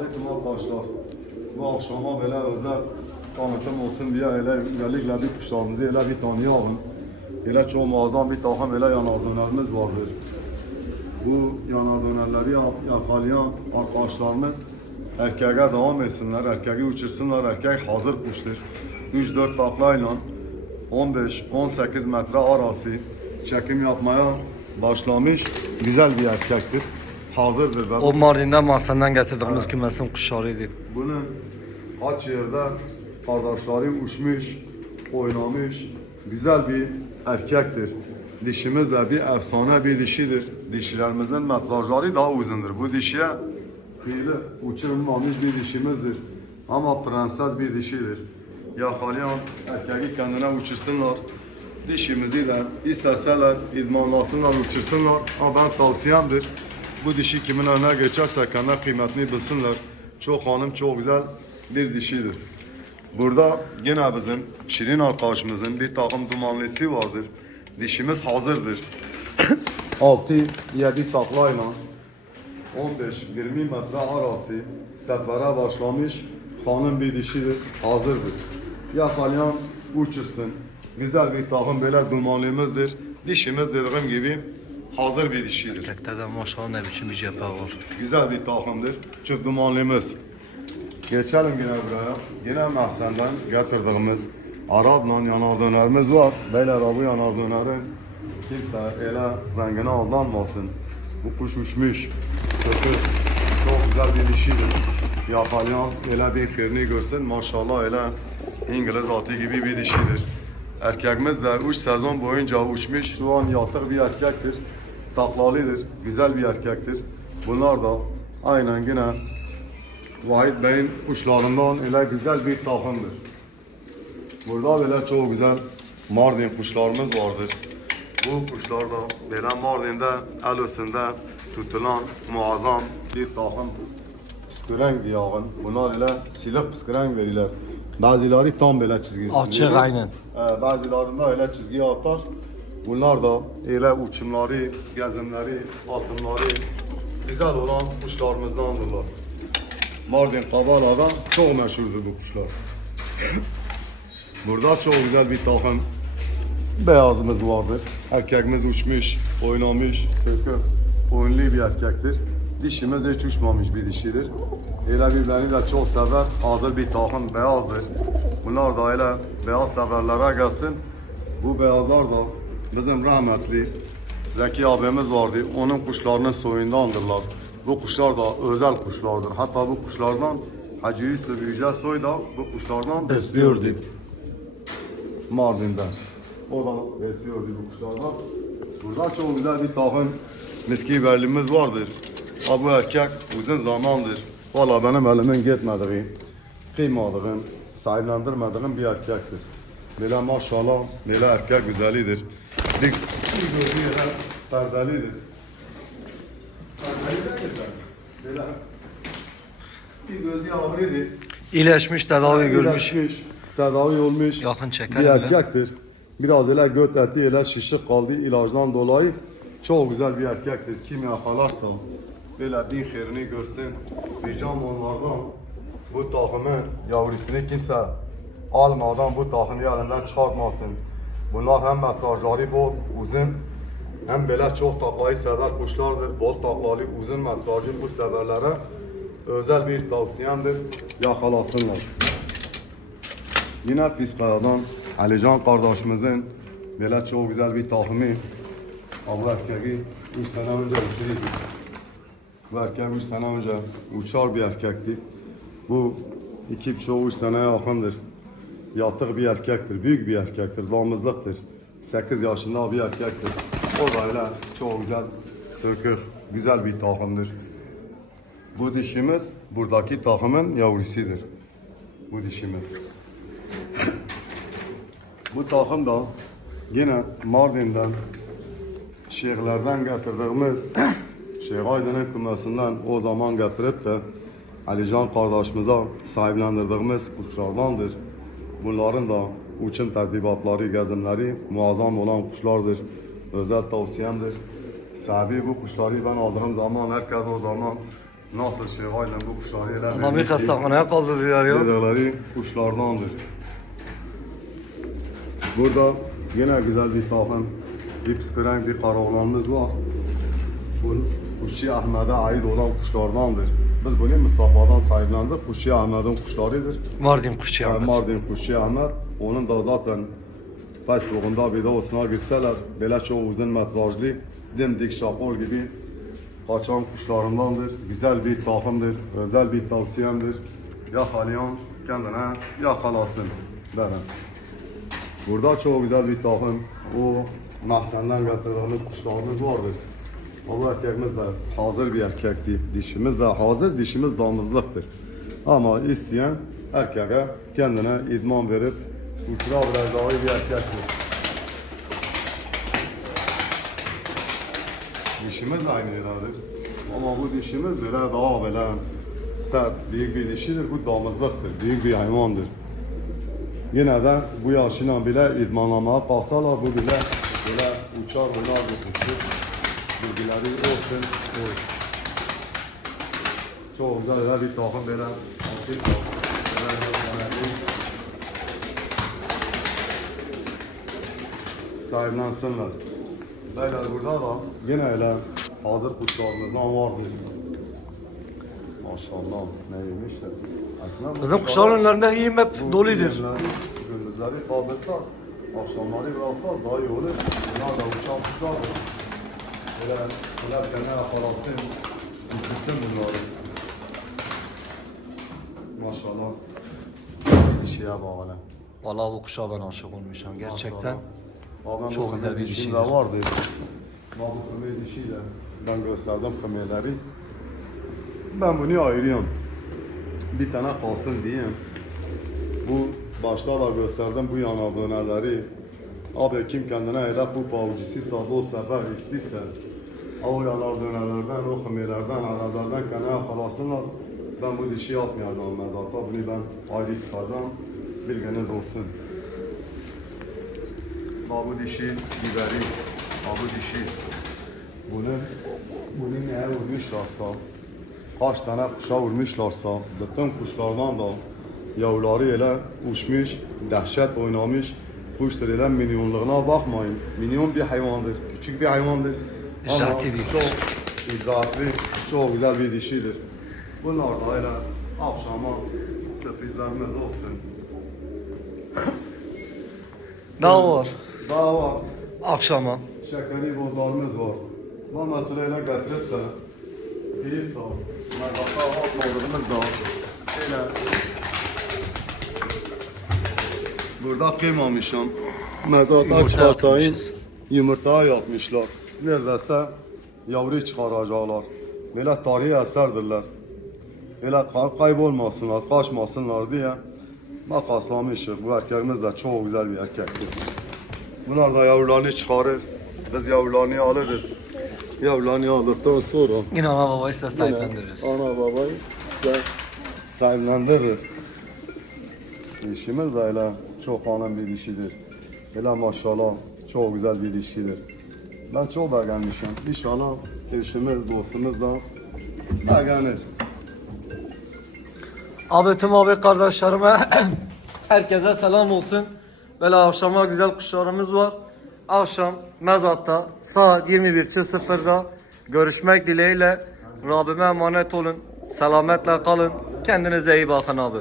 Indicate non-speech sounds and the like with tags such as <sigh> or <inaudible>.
aleyküm arkadaşlar. Bu akşama böyle özel tanıtım olsun diye öyle özellikle bir kuşlarımızı öyle bir tanıyalım. Öyle çok muazzam bir takım öyle yanar dönerimiz vardır. Bu yanar dönerleri yakalayan arkadaşlarımız erkeğe devam etsinler, erkeği uçursunlar, erkek hazır kuştur. 3-4 taklayla 15-18 metre arası çekim yapmaya başlamış güzel bir erkektir. Hazırdır. O Mardin'den Mahsen'den getirdiğimiz kümesin kuşlarıydı. bunun aç yerde kardeşleri uçmuş, oynamış, güzel bir erkektir. Dişimiz de bir efsane bir dişidir. Dişilerimizin metrajları daha uzundur. Bu dişiye kıyılı uçurulmamış bir dişimizdir. Ama prenses bir dişidir. Yakalayan erkeği kendine uçursunlar. Dişimizi de isteseler idmanlasınlar, uçursunlar. Ama ben tavsiyemdir. Bu dişi kimin önüne geçerse kendi kıymetini bilsinler. Çok hanım, çok güzel bir dişidir. Burada yine bizim Şirin arkadaşımızın bir takım dumanlısı vardır. Dişimiz hazırdır. <coughs> 6-7 taklayla 15-20 metre arası sefere başlamış hanım bir dişidir, hazırdır. Yakalayan uçursun. Güzel bir takım böyle dumanlımızdır. Dişimiz dediğim gibi hazır bir dişidir. Erkekte de maşallah ne biçim bir cephe var. Güzel bir takımdır. Çift dumanlımız. Geçelim yine buraya. Yine Mahsen'den getirdiğimiz Arap'la yanar dönerimiz var. Beyler bu yanar dönerin kimse ele rengine aldanmasın. Bu kuş uçmuş. Kötü. Çok güzel bir dişidir. Yakalayan öyle bir kırını görsün. Maşallah öyle İngiliz atı gibi bir dişidir. Erkekimiz de 3 sezon boyunca uçmuş. Şu an yatık bir erkektir. Taklalıdır. Güzel bir erkektir. Bunlar da aynen yine Vahit Bey'in kuşlarından öyle güzel bir takımdır. Burada böyle çok güzel Mardin kuşlarımız vardır. Bu kuşlar da böyle Mardin'de el üstünde tutulan muazzam bir takımdır. Püskürenk yağın. Bunlar öyle silah püskürenk verirler. Bazıları tam böyle çizgisi. Açık, aynen. Ee, bazılarında öyle çizgi atar. Bunlar da öyle uçumları, gezimleri, atımları güzel olan kuşlarımızdandırlar. Mardin Kabala'da çok meşhurdur bu kuşlar. <coughs> Burada çok güzel bir takım beyazımız vardır. Erkekimiz uçmuş, oynamış, sökü, oyunlu bir erkektir. Dişimiz hiç uçmamış bir dişidir. Öyle bir beni de çok sever, hazır bir takım beyazdır. Bunlar da öyle beyaz severlere gelsin. Bu beyazlar da bizim rahmetli Zeki abimiz vardı. Onun kuşlarının soyundandırlar. Bu kuşlar da özel kuşlardır. Hatta bu kuşlardan Hacı Yusuf Yüce Soy da bu kuşlardan besliyordu. Mardin'den. O da besliyordu bu kuşlardan. Burada çok güzel bir takım miski berlimiz vardır. Ha bu erkek uzun zamandır. Valla benim elimin gitmediği, kıymadığım, sahiplendirmediğim bir erkektir. Böyle maşallah, böyle erkek güzelidir. Bir, bir gözü yere perdelidir. Perdeli de güzel. Böyle bir gözü ağrıydı. İyileşmiş, tedavi görmüş. İyileşmiş, tedavi olmuş Yakın bir çekelim de. erkektir. Biraz öyle göt eti öyle şişik kaldı ilacdan dolayı. Çok güzel bir erkektir. Kim yakalarsa böyle bir yerini görsün. Ricam onlardan bu takımın yavrusunu kimse almadan bu takımı elinden çıkartmasın. Bunlar hem metrajları bol, uzun hem böyle çok taklayı sever kuşlardır. Bol taklalı, uzun metrajlı bu severlere özel bir tavsiyemdir. Yakalasınlar. Yine Fiskaya'dan Alican kardeşimizin böyle çok güzel bir takımı Abu erkeği 3 sene önce uçuruydu. Bu erkek 3 sene önce uçar bir erkekti. Bu iki buçuk üç seneye yakındır. Yatık bir erkektir, büyük bir erkektir, damızlıktır. 8 yaşında bir erkektir. O da öyle çok güzel, sökür, güzel bir takımdır. Bu dişimiz buradaki takımın yavrusudur. Bu dişimiz. Bu takım da yine Mardin'den şeyhlerden getirdiğimiz <clears throat> Şeyh Aydın'ın kümesinden o zaman getirip de Alican kardeşimize sahiplendirdiğimiz kuşlardandır. Bunların da uçum tertibatları, gezimleri muazzam olan kuşlardır. Özel tavsiyemdir. Sahibi bu kuşları ben aldığım zaman herkes o zaman nasıl şevayla bu kuşları ele Adamı vermiş ki, hastaneye kaldırıyor ya. Dedikleri kuşlardandır. Burada yine güzel bir takım bir psikiren bir karaoğlanımız var. Bu Kuşçu Ahmet'e ait olan kuşlardandır. Biz bunu Mustafa'dan sahiplendik. Kuşçu Ahmet'in kuşlarıdır. Mardin kuşçu Ahmet. Mardin Kuşçu Ahmet. Onun da zaten Facebook'unda videosuna girseler böyle çok uzun metrajlı dimdik şapol gibi kaçan kuşlarındandır. Güzel bir takımdır. Özel bir tavsiyemdir. Yakalayan kendine yakalasın derim. Burada çok güzel bir takım. O mahzenden getirdiğimiz kuşlarımız vardır. O erkeğimiz de hazır bir erkektir. Dişimiz de hazır, dişimiz damızlıktır. Ama isteyen erkeğe kendine idman verip uçurabileceği bir erkektir. Dişimiz aynı yerdedir. Ama bu dişimiz böyle daha böyle sert, büyük bir dişidir. Bu damızlıktır, büyük bir hayvandır. Yine de bu yaşıyla bile idmanlamaya kalsalar bu bile böyle uçar bunlar bir kuşu. Bilgileri olsun. olur. Çok güzel öyle bir. Böyle bir önemli. Sahiplensinler. Beyler burada da yine öyle hazır kuşlarımızdan vardır. Maşallah ne yemişler. Aslında Bizim kuşlar- kuşların önlerinde iyiyim hep doludur. Gündüzleri kaldırsaz, akşamları bıraksaz daha iyi olur. Bunlar da uçan kuşlar. Böyle, böyle kendine yakalasın, bitirsin bunları. Maşallah. Dişiye bağlı. Vallahi bu kuşa ben aşık olmuşum gerçekten. Ben Çok güzel bir de vardı. Bu kımır dişiyle ben gösterdim kımırları. Ben bunu ayırıyorum. Bir tane kalsın diyeyim. Bu başta da gösterdim bu yana dönerleri. Abi kim kendine öyle bu avcısıysa bu sefer istiyse yanar dönerlerden, o kımırlardan, aralardan kendine yakalasınlar. Ben bu dişi atmayacağım mezarda. Bunu ben ayrı tutacağım. Bilginiz olsun. Ha bu dişi biberi, ha bu dişi. Bunu, bunu neye vurmuşlarsa, kaç tane kuşa vurmuşlarsa, bütün kuşlardan da yavruları ele uçmuş, dehşet oynamış. Kuş ile milyonluğuna bakmayın. Milyon bir hayvandır, küçük bir hayvandır. Ama değil. çok icraatli, çok güzel bir dişidir. Bunlar da öyle akşama sürprizlerimiz olsun. Daha var. Daha var. Akşama. şekeri bozlarımız var. Bu meseleyle getirip de deyip de mezata atmadığımız da şöyle burada kıymamışım. Mezata yapmışız. Yumurta yapmışlar. Neredeyse yavru çıkaracaklar. Böyle tarihi eserdirler. Böyle kay- kaybolmasınlar, kaçmasınlar diye makaslamışız. Bu erkeğimiz de çok güzel bir erkektir. Bunlar da yavrularını çıkarır. Biz yavrularını alırız. Yavrularını aldıktan sonra Yine ana babayı size sahiplendiririz. ana babayı da sahiplendirir. İşimiz de öyle çok hanım bir dişidir. Öyle maşallah çok güzel bir dişidir. Ben çok beğenmişim. İnşallah eşimiz, dostumuz da beğenir. Abi tüm abi kardeşlerime <clears throat> herkese selam olsun. Böyle akşama güzel kuşlarımız var. Akşam Mezat'ta saat 21.00'da görüşmek dileğiyle Rabbime emanet olun. Selametle kalın. Kendinize iyi bakın abi.